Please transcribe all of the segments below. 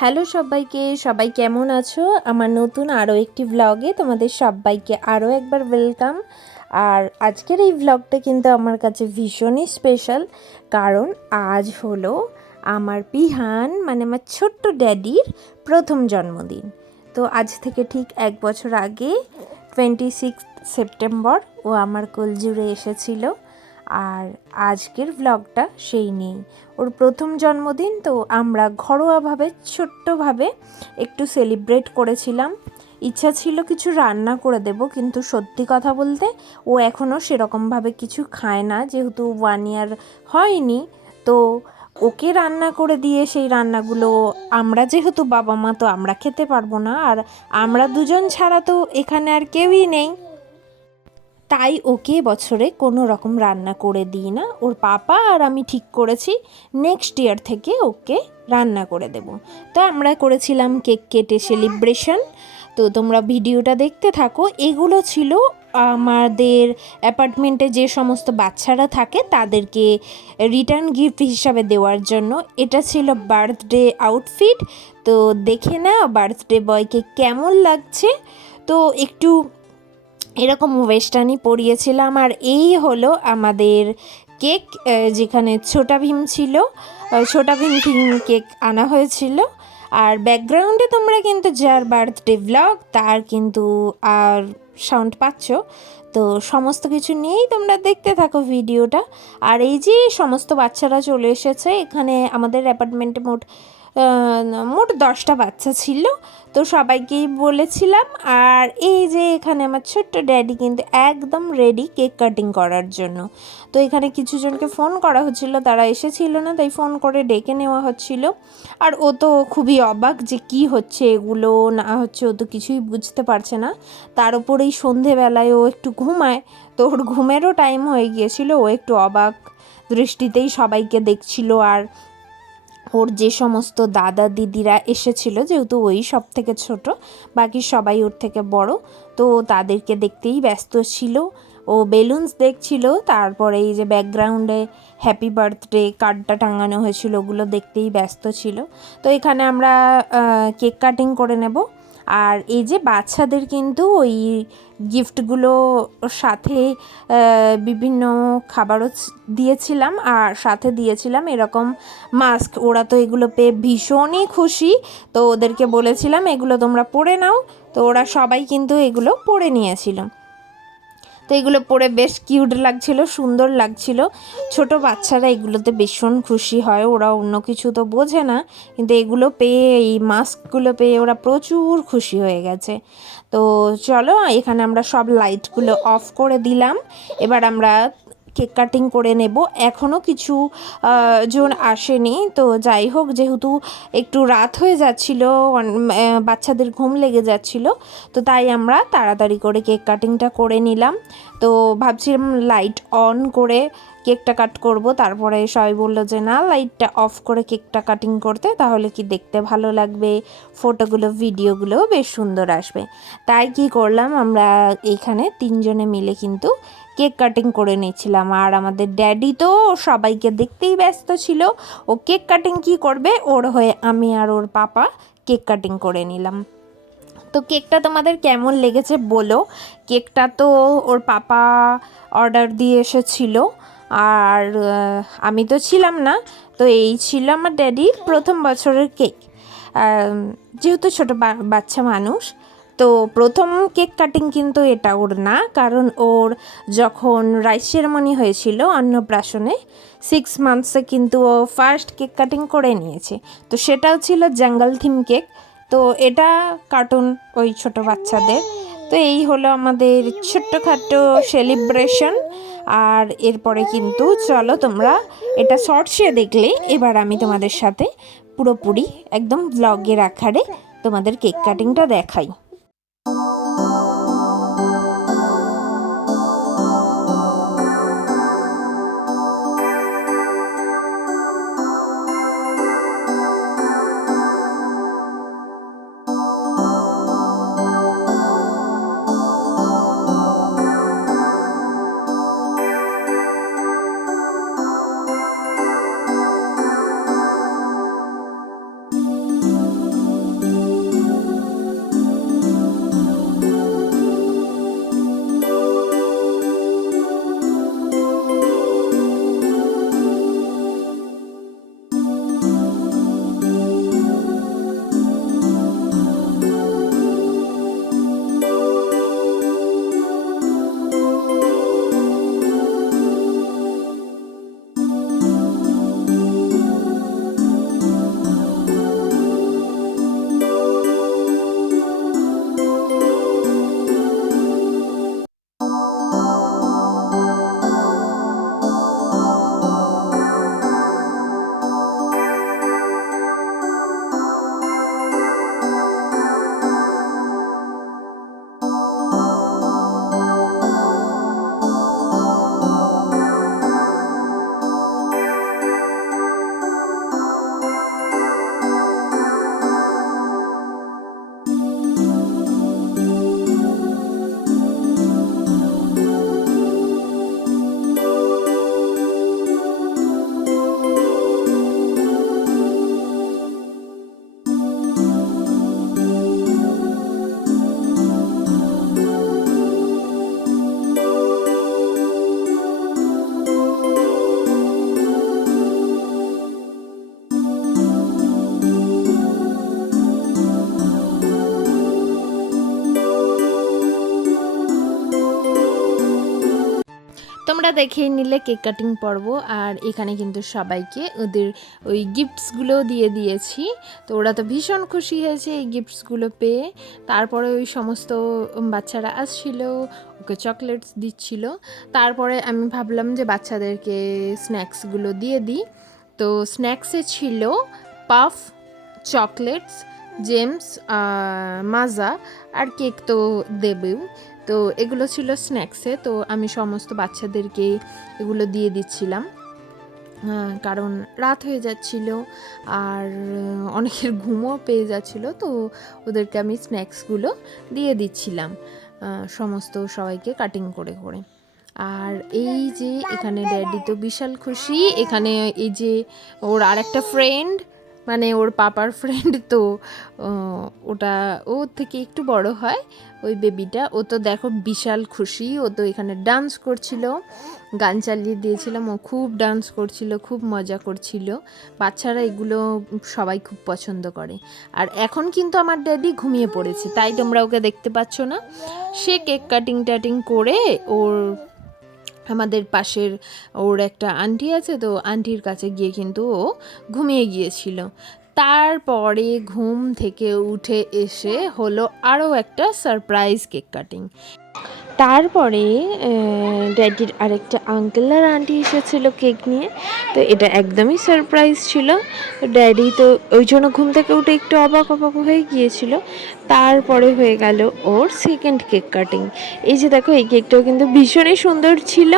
Hello সবাইকে, সবাই কেমন আছো? আমার নতুন আরও একটি ব্লগে তোমাদের সবাইকে আরও একবার ওয়েলকাম। আর আজকের এই ব্লগটা কিন্তু আমার কাছে ভীষণই স্পেশাল, কারণ আজ হলো আমার পিহান মানে আমার ছোট্ট ড্যাডির প্রথম জন্মদিন। তো আজ থেকে ঠিক 1 বছর আগে 26 সেপ্টেম্বর ও আমার কোলজুড়ে এসেছিল। আর আজকের ব্লগটা সেই নেই, ওর প্রথম জন্মদিন, তো আমরা ঘরোয়াভাবে ছোট্টভাবে একটু সেলিব্রেট করেছিলাম। ইচ্ছা ছিল কিছু রান্না করে দেব, কিন্তু সত্যি কথা বলতে ও এখনও সেরকমভাবে কিছু খায় না, যেহেতু 1 ইয়ার হয়নি। তো ওকে রান্না করে দিয়ে সেই রান্নাগুলো আমরা যেহেতু বাবা মা, তো আমরা খেতে পারবো না, আর আমরা দুজন ছাড়া তো এখানে আর কেউই নেই। তাই ওকে বছরে কোনো রকম রান্না করে দিই না। ওর পাপা আর আমি ঠিক করেছি নেক্সট ইয়ার থেকে ওকে রান্না করে দেব। তো আমরা করেছিলাম কেক কেটে সেলিব্রেশন। তো তোমরা ভিডিওটা দেখতে থাকো। এগুলো ছিল আমাদের অ্যাপার্টমেন্টে যে সমস্ত বাচ্চারা থাকে তাদেরকে রিটার্ন গিফট হিসাবে দেওয়ার জন্য। এটা ছিল বার্থডে আউটফিট। তো দেখে নাও বার্থডে বয়কে কেমন লাগছে। তো একটু এরকম ওয়েস্টার্নই পরিয়েছিলাম। আর এই হলো আমাদের কেক, যেখানে ছোটা ভীম ছিল, ছোটা ভীম কেক আনা হয়েছিল। আর ব্যাকগ্রাউন্ডে তোমরা কিন্তু যার বার্থডে ব্লগ তার কিন্তু আর সাউন্ড পাচ্ছ। তো সমস্ত কিছু নিয়েই তোমরা দেখতে থাকো ভিডিওটা। আর এই যে সমস্ত বাচ্চারা চলে এসেছে এখানে, আমাদের অ্যাপার্টমেন্টে মোট 10টা বাচ্চা ছিল। তো সবাইকেই বলেছিলাম। আর এই যে এখানে আমার ছোট্ট ড্যাডি কিন্তু একদম রেডি কেক কাটিং করার জন্য। তো এখানে কিছু জনকে ফোন করা হচ্ছিল, তারা এসেছিল না, তাই ফোন করে ডেকে নেওয়া হচ্ছিল। আর ও তো খুবই অবাক যে কি হচ্ছে এগুলো না হচ্ছে, ও তো কিছুই বুঝতে পারছে না। তার উপরেই সন্ধেবেলায় ও একটু ঘুমায়, তো ওর ঘুমেরও টাইম হয়ে গিয়েছিল। ও একটু অবাক দৃষ্টিতেই সবাইকে দেখছিল। আর ওর যে সমস্ত দাদা দিদিরা এসেছিল, যেহেতু ওই সব থেকে ছোট, বাকি সবাই ওর থেকে বড়, তো তাদেরকে দেখতেই ব্যস্ত ছিল। ও বেলুনস দেখছিল, তারপরে এই যে ব্যাকগ্রাউন্ডে হ্যাপি বার্থডে কার্ডটা টাঙানো হয়েছিল ওগুলো দেখতেই ব্যস্ত ছিল। তো এখানে আমরা কেক কাটিং করে নেব। আর এই যে বাচ্চাদের কিন্তু ওই গিফটগুলো সাথে বিভিন্ন খাবারও দিয়েছিলাম, আর সাথে দিয়েছিলাম এরকম মাস্ক। ওরা তো এগুলো পেয়ে ভীষণই খুশি। তো ওদেরকে বলেছিলাম এগুলো তোমরা পরে নাও। তো ওরা সবাই কিন্তু এগুলো পরে নিয়েছিল। তো এগুলো পরে বেশ কিউট লাগছিল, সুন্দর লাগছিল। ছোট বাচ্চারা এগুলোতে ভীষণ খুশি হয়, ওরা অন্য কিছু তো বোঝে না, কিন্তু এগুলো পেয়ে, এই মাস্কগুলো পেয়ে ওরা প্রচুর খুশি হয়ে গেছে। তো চলো, এখানে আমরা সব লাইটগুলো অফ করে দিলাম। এবার আমরা কেক কাটিং করে নেব। এখনও কিছু জন আসেনি। তো যাই হোক, যেহেতু একটু রাত হয়ে যাচ্ছিল, বাচ্চাদের ঘুম লেগে যাচ্ছিল, তো তাই আমরা তাড়াতাড়ি করে কেক কাটিংটা করে নিলাম। তো ভাবছিলাম লাইট অন করে কেকটা কাট করব, তারপরে সবাই বললো যে না, লাইটটা অফ করে কেকটা কাটিং করতে, তাহলে কি দেখতে ভালো লাগবে, ফটোগুলো ভিডিওগুলোও বেশ সুন্দর আসবে। তাই কি করলাম, আমরা এইখানে 3জনে মিলে কিন্তু কেক কাটিং করে নিচ্ছিলাম। আর আমাদের ড্যাডি তো সবাইকে দেখতেই ব্যস্ত ছিল। ও কেক কাটিং কি করবে, ওর হয়ে আমি আর ওর পাপা কেক কাটিং করে নিলাম। তো কেকটা তোমাদের কেমন লেগেছে বলো। কেকটা তো ওর পাপা অর্ডার দিয়ে এসেছিল, আর আমি তো ছিলাম না। তো এই ছিল আমার ড্যাডির প্রথম বছরের কেক। যেহেতু ছোটো বাচ্চা মানুষ, তো প্রথম কেক কাটিং কিন্তু এটা ওর না, কারণ ওর যখন রাইস সেরেমনি হয়েছিল অন্নপ্রাশনে 6 মান্থসে কিন্তু ও ফার্স্ট কেক কাটিং করে নিয়েছে। তো সেটাও ছিল জঙ্গল থিম কেক। তো এটা কার্টুন ওই ছোট বাচ্চাদের। তো এই হলো আমাদের ছোট্টখাটো সেলিব্রেশন। আর এরপরে কিন্তু চলো তোমরা এটা শর্টসে দেখলে, এবার আমি তোমাদের সাথে পুরোপুরি একদম ব্লগের আকারে তোমাদের কেক কাটিংটা দেখাই। তোমরা দেখেই নিলে কেক কাটিং পর্ব। আর এখানে কিন্তু সবাইকে ওদের ওই গিফটসগুলো দিয়ে দিয়েছি। তো ওরা তো ভীষণ খুশি হয়েছে এই গিফটসগুলো পেয়ে। তারপরে ওই সমস্ত বাচ্চারা আসছিল, ওকে চকলেটস দিচ্ছিল। তারপরে আমি ভাবলাম যে বাচ্চাদেরকে স্ন্যাক্সগুলো দিয়ে দিই। তো স্ন্যাক্সে ছিল পাফ, চকলেটস, জেমস, মাজা আর কেক তো দেবেও। তো এগুলো ছিল স্ন্যাক্সে। তো আমি সমস্ত বাচ্চাদেরকে এগুলো দিয়ে দিচ্ছিলাম, কারণ রাত হয়ে যাচ্ছিল আর অনেকের ঘুমও পেয়ে যাচ্ছিল। তো ওদেরকে আমি স্ন্যাক্সগুলো দিয়ে দিচ্ছিলাম সমস্ত সবাইকে কাটিং করে করে। আর এই যে এখানে ড্যাডি তো বিশাল খুশি। এখানে এই যে ওর আরেকটা ফ্রেন্ড, মানে ওর পাপার ফ্রেন্ড, তো ওটা ওর থেকে একটু বড় হয় ওই বেবিটা, ও তো দেখো বিশাল খুশি। ও তো এখানে ডান্স করছিল, গান চালিয়ে দিয়েছিলাম, ও খুব ডান্স করছিল, খুব মজা করছিল। বাচ্চারা এগুলো সবাই খুব পছন্দ করে। আর এখন কিন্তু আমার ড্যাডি ঘুমিয়ে পড়েছে, তাই তোমরা ওকে দেখতে পাচ্ছ না। সে কেক কাটিং টাটিং করে ওর আমাদের পাশের ওর একটা আন্টি আছে, তো আন্টির কাছে গিয়ে কিন্তু ও ঘুমিয়ে গিয়েছিল। তারপরে ঘুম থেকে উঠে এসে হলো আরও একটা সারপ্রাইজ কেক কাটিং। তারপরে ড্যাডির আরেকটা আঙ্কেল আর আন্টি এসেছিল কেক নিয়ে। তো এটা একদমই সারপ্রাইজ ছিল। ড্যাডি তো ওই জন্য ঘুম থেকে উঠে একটু অবাক হয়ে গিয়েছিল। তারপরে হয়ে গেল ওর সেকেন্ড কেক কাটিং। এই যে দেখো, এই কেকটাও কিন্তু ভীষণই সুন্দর ছিল।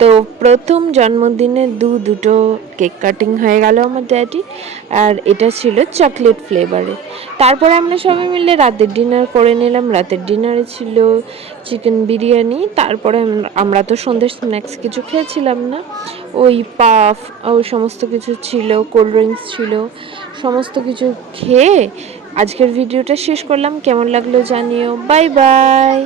তো প্রথম জন্মদিনে দুটো কেক কাটিং হয়ে গেল আমার ড্যাডি, আর এটা ছিল চকলেট ফ্লেভারে। তারপরে আমরা সবাই মিলে রাতের ডিনার করে নিলাম। রাতের ডিনারে ছিল চিকেন বিরিয়ানি। তারপরে আমরা তো সন্ধ্যের স্ন্যাক্স কিছু খেয়েছিলাম না, ওই পাফ ওই সমস্ত কিছু ছিল, কোল্ড ড্রিঙ্কস ছিল, সমস্ত কিছু খেয়ে আজকের ভিডিওটা শেষ করলাম। কেমন লাগলো জানিও। Bye bye.